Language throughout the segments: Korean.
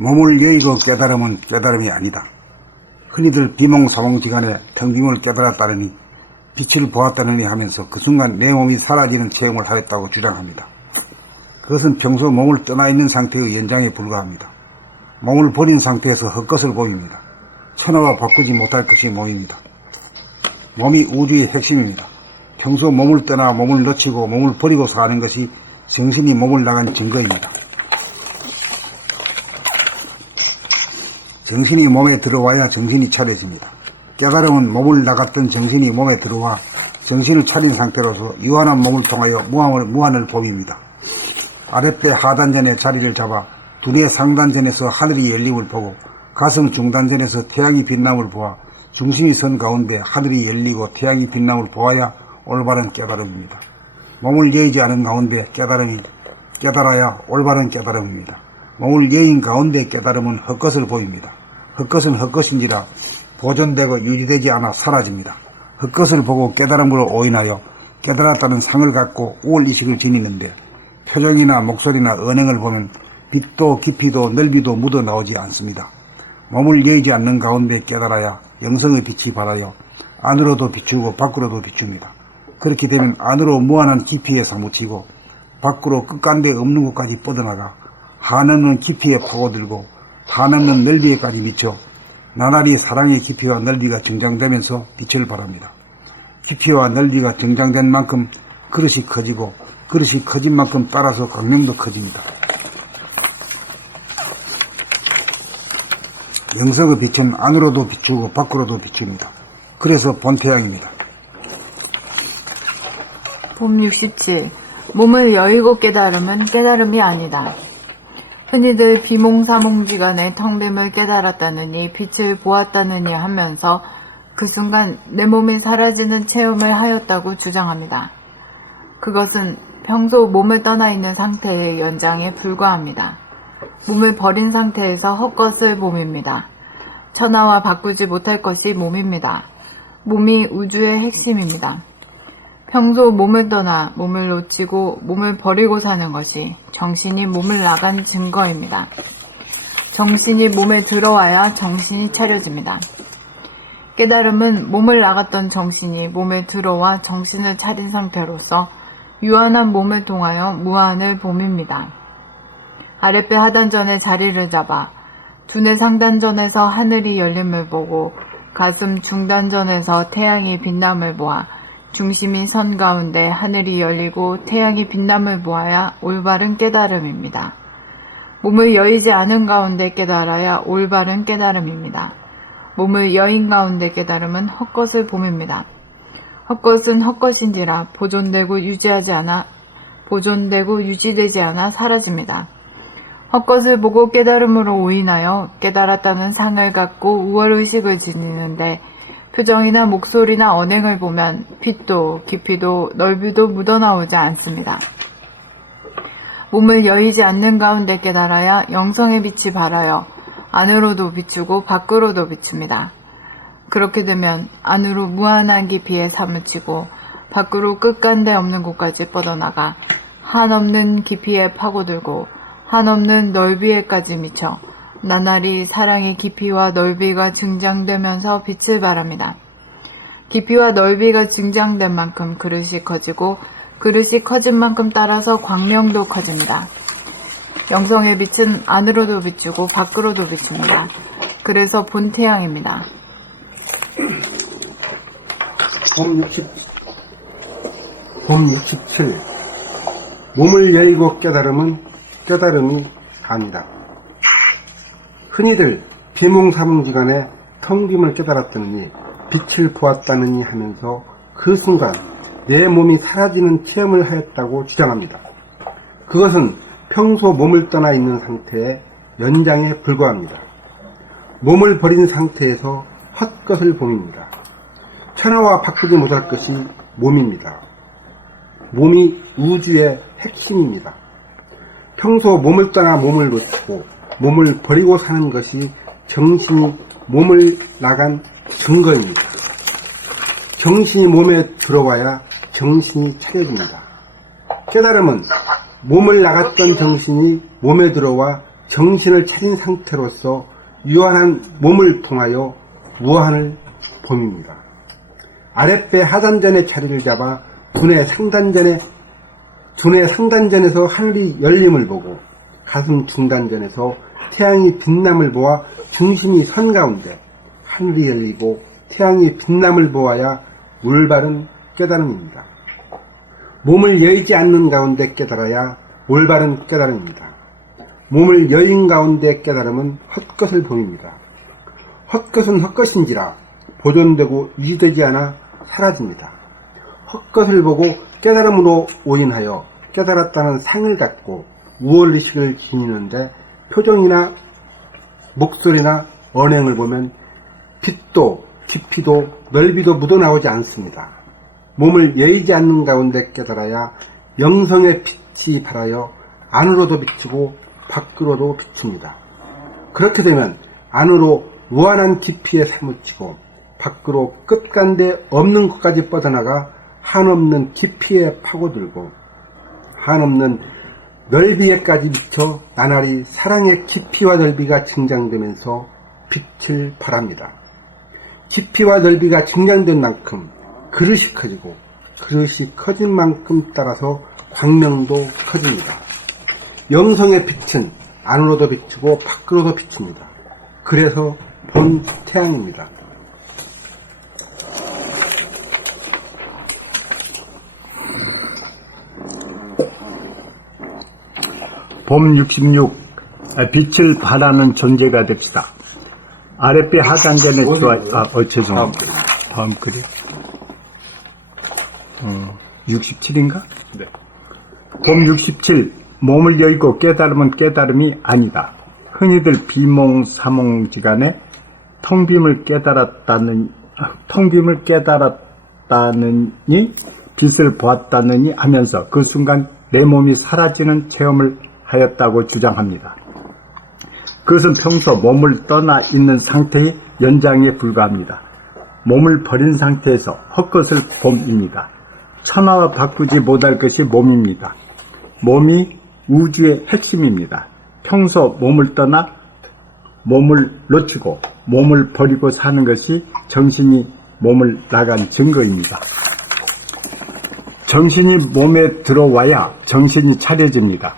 몸을 여의고 깨달음은 깨달음이 아니다. 흔히들 비몽사몽지간에 텅 빔을 깨달았다느니 빛을 보았다느니 하면서 그 순간 내 몸이 사라지는 체험을 하였다고 주장합니다. 그것은 평소 몸을 떠나 있는 상태의 연장에 불과합니다. 몸을 버린 상태에서 헛것을 보입니다. 천하와 바꾸지 못할 것이 몸입니다. 몸이 우주의 핵심입니다. 평소 몸을 떠나 몸을 놓치고 몸을 버리고 사는 것이 정신이 몸을 나간 증거입니다. 정신이 몸에 들어와야 정신이 차려집니다. 깨달음은 몸을 나갔던 정신이 몸에 들어와 정신을 차린 상태로서 유한한 몸을 통하여 무한을 봄입니다. 아랫배 하단전에 자리를 잡아 두뇌 상단전에서 하늘이 열림을 보고 가슴 중단전에서 태양이 빛남을 보아 중심이 선 가운데 하늘이 열리고 태양이 빛남을 보아야 올바른 깨달음입니다. 몸을 여의지 않은 가운데 깨달아야 올바른 깨달음입니다. 몸을 여인 가운데 깨달음은 헛것을 보입니다. 헛것은 헛것인지라 보존되고 유지되지 않아 사라집니다. 헛것을 보고 깨달음으로 오인하여 깨달았다는 상을 갖고 우월의식을 지니는데 표정이나 목소리나 언행을 보면 빛도 깊이도 넓이도 묻어나오지 않습니다. 몸을 여의지 않는 가운데 깨달아야 영성의 빛이 발하여 안으로도 비추고 밖으로도 비춥니다. 그렇게 되면 안으로 무한한 깊이에 사무치고 밖으로 끝간데 없는 곳까지 뻗어나가 한없는 깊이에 파고들고 한없는 넓이에까지 미쳐 나날이 사랑의 깊이와 넓이가 증장되면서 빛을 발합니다. 깊이와 넓이가 증장된 만큼 그릇이 커지고 그릇이 커진 만큼 따라서 광명도 커집니다. 영성의 빛은 안으로도 비추고 밖으로도 비춥니다. 그래서 본태양입니다. 봄 67. 몸을 여의고 깨달음은 깨달음이 아니다. 흔히들 비몽사몽지간에 텅 빔을 깨달았다느니 빛을 보았다느니 하면서 그 순간 내 몸이 사라지는 체험을 하였다고 주장합니다. 그것은 평소 몸을 떠나 있는 상태의 연장에 불과합니다. 몸을 버린 상태에서 헛것을 봄입니다. 천하와 바꾸지 못할 것이 몸입니다. 몸이 우주의 핵심입니다. 평소 몸을 떠나 몸을 놓치고 몸을 버리고 사는 것이 정신이 몸을 나간 증거입니다. 정신이 몸에 들어와야 정신이 차려집니다. 깨달음은 몸을 나갔던 정신이 몸에 들어와 정신을 차린 상태로서 유한한 몸을 통하여 무한을 봄입니다. 아랫배 하단전에 자리를 잡아 두뇌 상단전에서 하늘이 열림을 보고 가슴 중단전에서 태양이 빛남을 보아 중심이 선 가운데 하늘이 열리고 태양이 빛남을 보아야 올바른 깨달음입니다. 몸을 여의지 않은 가운데 깨달아야 올바른 깨달음입니다. 몸을 여인 가운데 깨달음은 헛것을 봄입니다. 헛것은 헛것인지라 보존되고 유지되지 않아 사라집니다. 헛것을 보고 깨달음으로 오인하여 깨달았다는 상을 갖고 우월의식을 지니는데 표정이나 목소리나 언행을 보면 빛도 깊이도 넓이도 묻어나오지 않습니다. 몸을 여의지 않는 가운데 깨달아야 영성의 빛이 발하여 안으로도 비추고 밖으로도 비춥니다. 그렇게 되면 안으로 무한한 깊이에 사무치고 밖으로 끝간데 없는 곳까지 뻗어나가 한없는 깊이에 파고들고 한없는 넓이에까지 미쳐 나날이 사랑의 깊이와 넓이가 증장되면서 빛을 발합니다. 깊이와 넓이가 증장된 만큼 그릇이 커지고 그릇이 커진 만큼 따라서 광명도 커집니다. 영성의 빛은 안으로도 비추고 밖으로도 비춥니다. 그래서 본태양입니다. 봄 67. 몸을 여의고 깨달음은 깨달음이 아니다. 흔히들 비몽사몽지간에 텅 빔을 깨달았더니 빛을 보았다느니 하면서 그 순간 내 몸이 사라지는 체험을 하였다고 주장합니다. 그것은 평소 몸을 떠나 있는 상태의 연장에 불과합니다. 몸을 버린 상태에서 헛것을 봄입니다. 천하와 바꾸지 못할 것이 몸입니다. 몸이 우주의 핵심입니다. 평소 몸을 떠나 몸을 놓치고 몸을 버리고 사는 것이 정신이 몸을 나간 증거입니다. 정신이 몸에 들어와야 정신이 차려집니다. 깨달음은 몸을 나갔던 정신이 몸에 들어와 정신을 차린 상태로서 유한한 몸을 통하여 무한을 봄입니다. 아랫배 하단전에 자리를 잡아 두뇌 상단전에서 하늘이 열림을 보고 가슴 중단전에서 태양이 빛남을 보아 중심이 선 가운데 하늘이 열리고 태양이 빛남을 보아야 올바른 깨달음입니다. 몸을 여의지 않는 가운데 깨달아야 올바른 깨달음입니다. 몸을 여인 가운데 깨달음은 헛것을 봄입니다. 헛것은 헛것인지라 보존되고 유지되지 않아 사라집니다. 헛것을 보고 깨달음으로 오인하여 깨달았다는 상을 갖고 우월의식을 지니는데 표정이나 목소리나 언행을 보면 빛도 깊이도 넓이도 묻어나오지 않습니다. 몸을 여의지 않는 가운데 깨달아야 영성의 빛이 발하여 안으로도 비추고 밖으로도 비춥니다. 그렇게 되면 안으로 무한한 깊이에 사무치고 밖으로 끝간데 없는 것까지 뻗어나가 한없는 깊이에 파고들고 한없는 넓이에까지 미쳐 나날이 사랑의 깊이와 넓이가 증장되면서 빛을 발합니다. 깊이와 넓이가 증장된 만큼 그릇이 커지고 그릇이 커진 만큼 따라서 광명도 커집니다. 영성의 빛은 안으로도 비추고 밖으로도 비춥니다. 그래서 본 태양입니다. 봄 66. 빛을 발하는 존재가 됩시다. 아랫배 하단전에 죄송합니다. 다음 글이 67인가? 네. 봄 67. 몸을 여의고 깨달음은 깨달음이 아니다. 흔히들 비몽사몽지간에 텅빔을 깨달았다느니 빛을 보았다느니 하면서 그 순간 내 몸이 사라지는 체험을 하였다고 주장합니다. 그것은 평소 몸을 떠나 있는 상태의 연장에 불과합니다. 몸을 버린 상태에서 헛것을 봄입니다. 천하와 바꾸지 못할 것이 몸입니다. 몸이 우주의 핵심입니다. 평소 몸을 떠나 몸을 놓치고 몸을 버리고 사는 것이 정신이 몸을 나간 증거입니다. 정신이 몸에 들어와야 정신이 차려집니다.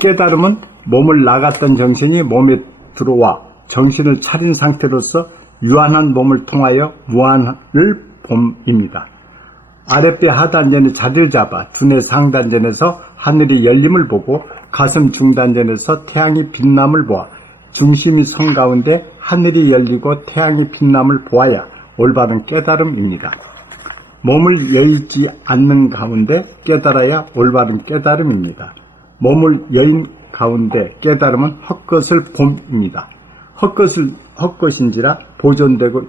깨달음은 몸을 나갔던 정신이 몸에 들어와 정신을 차린 상태로서 유한한 몸을 통하여 무한을 봄입니다. 아랫배 하단전에 자리를 잡아 두뇌 상단전에서 하늘이 열림을 보고 가슴 중단전에서 태양이 빛남을 보아 중심이 선 가운데 하늘이 열리고 태양이 빛남을 보아야 올바른 깨달음입니다. 몸을 여의지 않는 가운데 깨달아야 올바른 깨달음입니다. 몸을 여인 가운데 깨달음은 헛것을 봄입니다. 헛것인지라 보존되고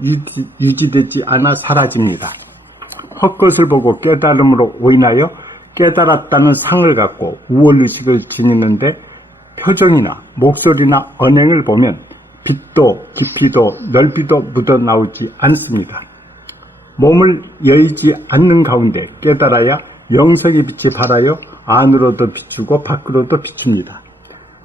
유지되지 않아 사라집니다. 헛것을 보고 깨달음으로 오인하여 깨달았다는 상을 갖고 우월의식을 지니는데 표정이나 목소리나 언행을 보면 빛도 깊이도 넓이도 묻어나오지 않습니다. 몸을 여의지 않는 가운데 깨달아야 영성의 빛이 발하여 안으로도 비추고 밖으로도 비춥니다.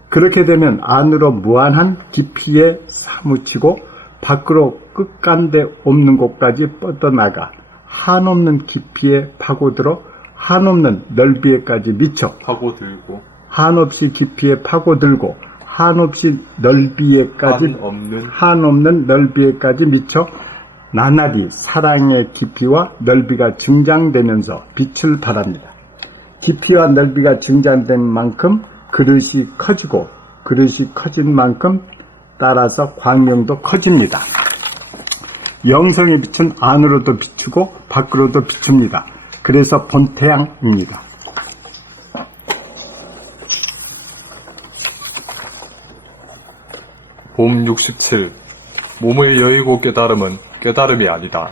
그렇게 되면 안으로 무한한 깊이에 사무치고 밖으로 끝간데 없는 곳까지 뻗어나가 한없는 깊이에 파고들어 한없는 넓이에까지 미쳐 파고들고 한없이 깊이에 파고들고 한없이 넓이에까지 한없는 넓이에까지 미쳐 나날이 사랑의 깊이와 넓이가 증장되면서 빛을 발합니다. 깊이와 넓이가 증장된 만큼 그릇이 커지고 그릇이 커진 만큼 따라서 광명도 커집니다. 영성의 빛은 안으로도 비추고 밖으로도 비춥니다. 그래서 본태양입니다. 봄 67. 몸을 여의고 깨달음은 깨달음이 아니다.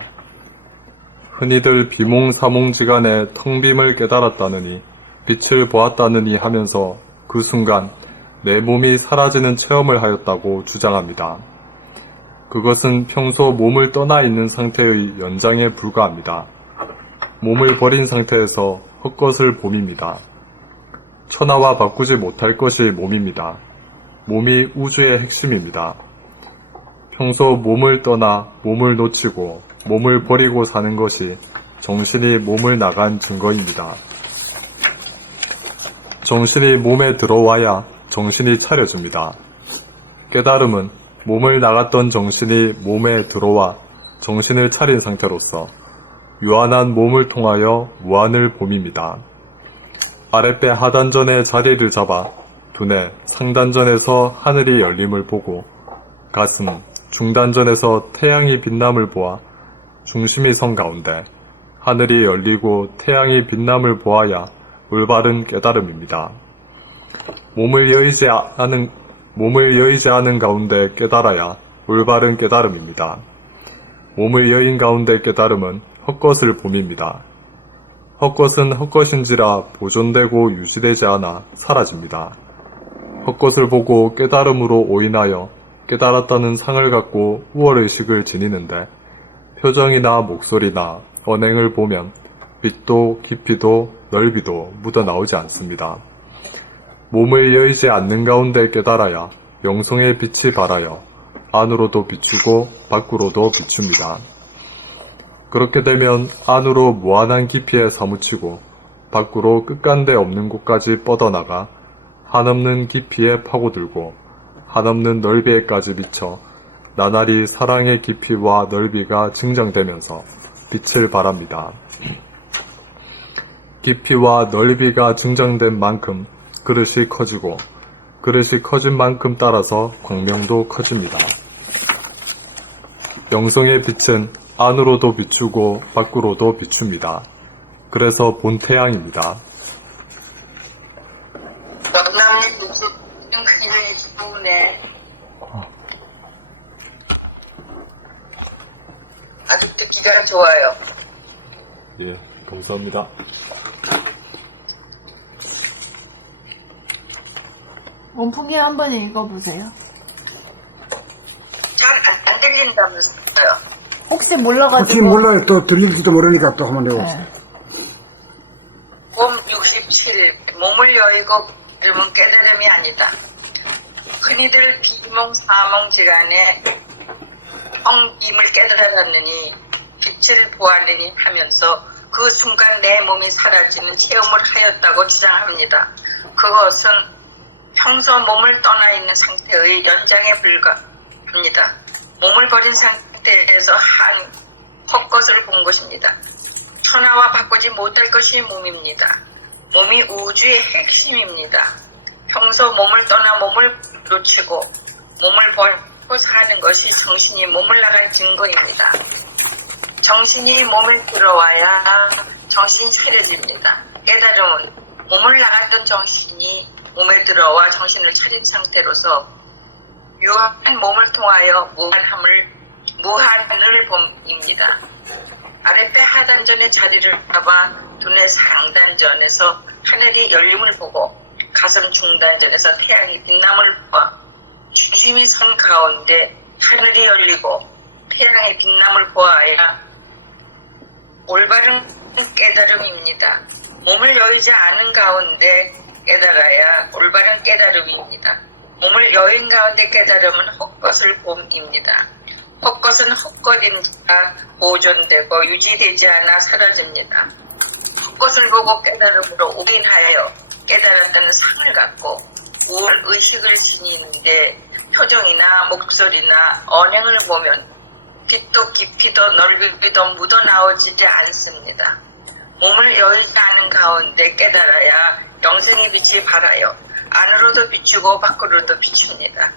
흔히들 비몽사몽지간에 텅빔을 깨달았다느니 빛을 보았다느니 하면서 그 순간 내 몸이 사라지는 체험을 하였다고 주장합니다. 그것은 평소 몸을 떠나 있는 상태의 연장에 불과합니다. 몸을 버린 상태에서 헛것을 봄입니다. 천하와 바꾸지 못할 것이 몸입니다. 몸이 우주의 핵심입니다. 평소 몸을 떠나 몸을 놓치고 몸을 버리고 사는 것이 정신이 몸을 나간 증거입니다. 정신이 몸에 들어와야 정신이 차려집니다. 깨달음은 몸을 나갔던 정신이 몸에 들어와 정신을 차린 상태로서 유한한 몸을 통하여 무한을 봄입니다. 아랫배 하단전의 자리를 잡아 두뇌 상단전에서 하늘이 열림을 보고 가슴 중단전에서 태양이 빛남을 보아 중심이 선 가운데 하늘이 열리고 태양이 빛남을 보아야 올바른 깨달음입니다. 몸을 여의지 않은 가운데 깨달아야 올바른 깨달음입니다. 몸을 여인 가운데 깨달음은 헛것을 봄입니다. 헛것은 헛것인지라 보존되고 유지되지 않아 사라집니다. 헛것을 보고 깨달음으로 오인하여 깨달았다는 상을 갖고 우월의식을 지니는데 표정이나 목소리나 언행을 보면 빛도 깊이도 넓이도 묻어나오지 않습니다. 몸을 여의지 않는 가운데 깨달아야 영성의 빛이 발하여 안으로도 비추고 밖으로도 비춥니다. 그렇게 되면 안으로 무한한 깊이에 사무치고 밖으로 끝간데 없는 곳까지 뻗어나가 한없는 깊이에 파고들고 한없는 넓이에까지 미쳐 나날이 사랑의 깊이와 넓이가 증정되면서 빛을 발합니다. 깊이와 넓이가 증정된 만큼 그릇이 커지고 그릇이 커진 만큼 따라서 광명도 커집니다. 영성의 빛은 안으로도 비추고 밖으로도 비춥니다. 그래서 본태양입니다. 남님 목소리 굉장히 좋으네. 아주 듣기가 좋아요. 예, 감사합니다. 원풍기 한번 읽어보세요. 잘 안 들린다면서요. 혹시 혹시 몰라가지고. 몰라요. 또 들릴지도 모르니까 또 한번 해봅시다. 네. 몸 67. 몸을 여의고 이름은 깨달음이 아니다. 흔히들 비몽사몽지간에 엉김을 깨달았느니 빛을 보았느니 하면서 그 순간 내 몸이 사라지는 체험을 하였다고 주장합니다. 그것은 평소 몸을 떠나 있는 상태의 연장에 불과합니다. 몸을 버린 상태에서 한 헛것을 본 것입니다. 천하와 바꾸지 못할 것이 몸입니다. 몸이 우주의 핵심입니다. 평소 몸을 떠나 몸을 놓치고 몸을 버리고 사는 것이 정신이 몸을 나갈 증거입니다. 정신이 몸에 들어와야 정신이 차려집니다. 깨달음은 몸을 나갔던 정신이 몸에 들어와 정신을 차린 상태로서 유한한 몸을 통하여 무한을 봄입니다. 아랫배 하단전의 자리를 잡아 두뇌 상단전에서 하늘이 열림을 보고 가슴 중단전에서 태양이 빛남을 보아 중심이 선 가운데 하늘이 열리고 태양의 빛남을 보아야 올바른 깨달음입니다. 몸을 여의지 않은 가운데 깨달아야 올바른 깨달음입니다. 몸을 여인 가운데 깨달음은 헛것을 봄입니다. 헛것은 헛것인가 보존되고 유지되지 않아 사라집니다. 헛것을 보고 깨달음으로 오인하여 깨달았다는 상을 갖고 우월 의식을 지니는데 표정이나 목소리나 언행을 보면 빛도 깊이도 넓이도 묻어나오지 않습니다. 몸을 여의지 않은 가운데 깨달아야 영생의 빛이 발하여 안으로도 비추고 밖으로도 비춥니다.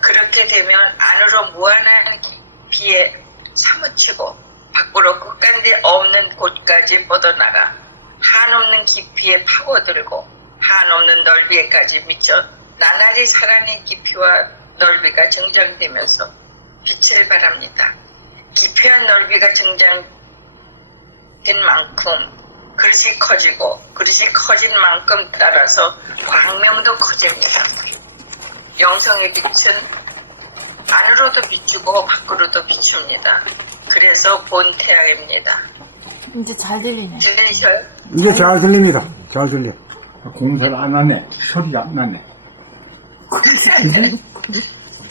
그렇게 되면 안으로 무한한 깊이에 사무치고 밖으로 끝간데 없는 곳까지 뻗어나가 한없는 깊이에 파고들고 한없는 넓이에까지 미쳐 나날이 사랑의 깊이와 넓이가 증정되면서 빛을 발합니다. 깊이와 넓이가 증정된 만큼 그릇이 커지고 그릇이 커진 만큼 따라서 광명도 커집니다. 영성의 빛은 안으로도 비추고 밖으로도 비춥니다. 그래서 본태양입니다. 이제 잘 들리네. 들리셔요? 이제 잘 들립니다. 잘 들려. 공사를 안 하네. 소리가 안 나네.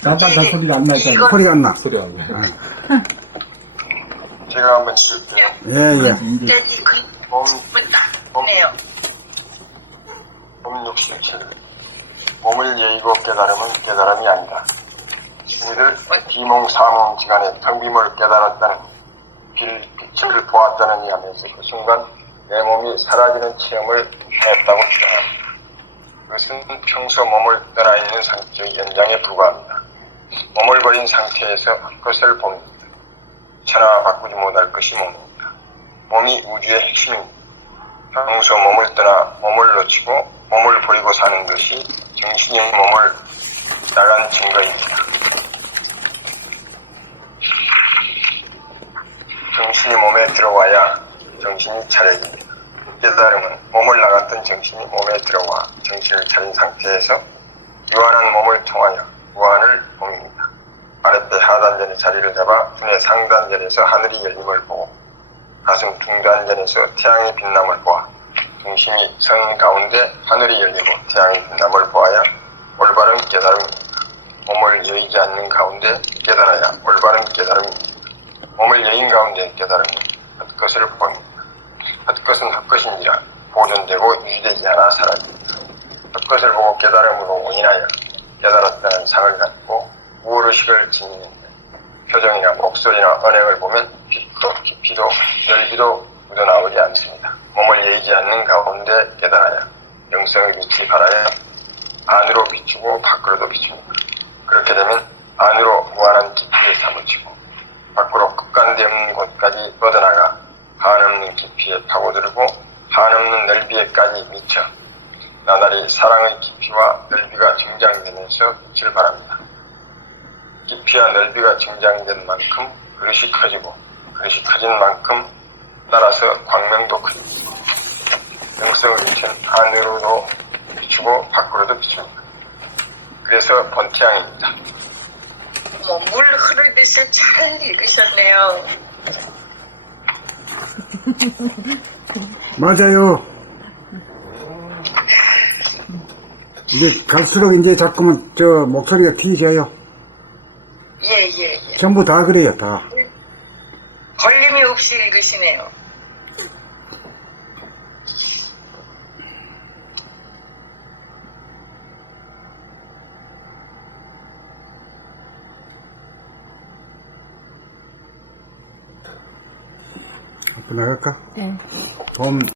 나다 소리가 안 나잖아. 소리가 안 나. 소리 안 나. 제가 한번 읽을게요. 예, 예. 떼지 네요. 몸 67. 몸을 예의고 깨달음은 깨달음이 아니다. 이들 비몽사몽지간에 텅빔을 깨달았다는 빛을 보았다느니 하면서 그 순간 내 몸이 사라지는 체험을 했다고 주장합니다. 그것은 평소 몸을 떠나 있는 상태의 연장에 불과합니다. 몸을 버린 상태에서 헛것을 봅니다. 천하와 바꾸지 못할 것이 몸입니다. 몸이 우주의 핵심입니다. 평소 몸을 떠나 몸을 놓치고 몸을 버리고 사는 것이 정신이 몸을 나간 증거입니다. 정신이 몸에 들어와야 정신이 차려집니다. 깨달음은 몸을 나갔던 정신이 몸에 들어와 정신을 차린 상태에서 유한한 몸을 통하여 무한을 봅니다. 아랫배 하단전의 자리를 잡아 두뇌 상단전에서 하늘이 열림을 보고 가슴 중단전에서 태양의 빛남을 보아 중심이 선 가운데 하늘이 열리고 태양의 빛남을 보아야 올바른 깨달음입니다. 몸을 여의지 않는 가운데 깨달아야 올바른 깨달음입니다. 몸을 여인 가운데 깨달음이 헛것을 보입니다. 헛것은 헛것인지라 보존되고 유지되지 않아 사라집니다. 헛것을 보고 깨달음으로 원인하여 깨달았다는 상을 갖고 우월의식을 지니는데 표정이나 목소리나 언행을 보면 빛도 깊이도 넓이도 묻어나오지 않습니다. 몸을 예의지 않는 가운데 깨달아야 영성의 빛이 발하여 안으로 비추고 밖으로도 비춥니다. 그렇게 되면 안으로 무한한 깊이에 사무치고 밖으로 끝간데 없는 곳까지 뻗어나가 한없는 깊이에 파고들고 한없는 넓이에까지 미쳐 나날이 사랑의 깊이와 넓이가 증장되면서 빛을 발합니다. 깊이와 넓이가 증장된 만큼 그릇이 커지고 그릇이 커진 만큼 따라서 광명도 커집니다. 영성의 빛은 안으로도 비추고 밖으로도 비춥니다. 그래서 본태양입니다. 물 흐르듯이 잘 읽으셨네요. 맞아요. 이제 갈수록 이제 자꾸만 목소리가 튀셔요. 예. 전부 다 그래요, 다. 걸림이 없이 읽으시네요. 한번 나갈까? 네. 봄